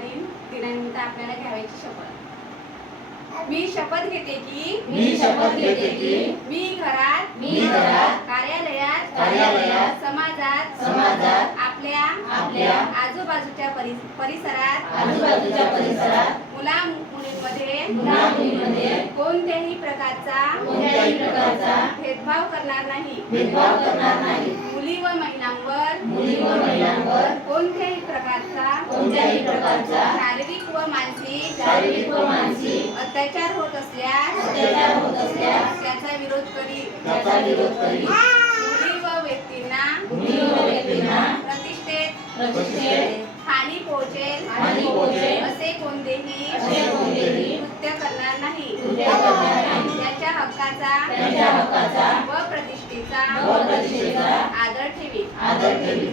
दिनानिमित्त आपल्याला घ्यावयाची शपथ। मी शपथ घेते की मी घरात कार्यालयात समाजात आपल्या आजूबाजूच्या परिसरात मुला मुलींमध्ये कोणत्याही प्रकारचा भेदभाव करणार नाही। मुली व महिलांवर कोणत्याही प्रकारचा शारीरिक व मानसिक अत्याचार होत असल्यास त्याचा विरोध करीन। मुली व व्यक्तींना प्रतिष्ठेत हानी पोहोचेल असे कोणतेही कृत्य करणार नाही। त्याच्या हक्काचा व प्रतिष्ठेचा आदर ठेवी।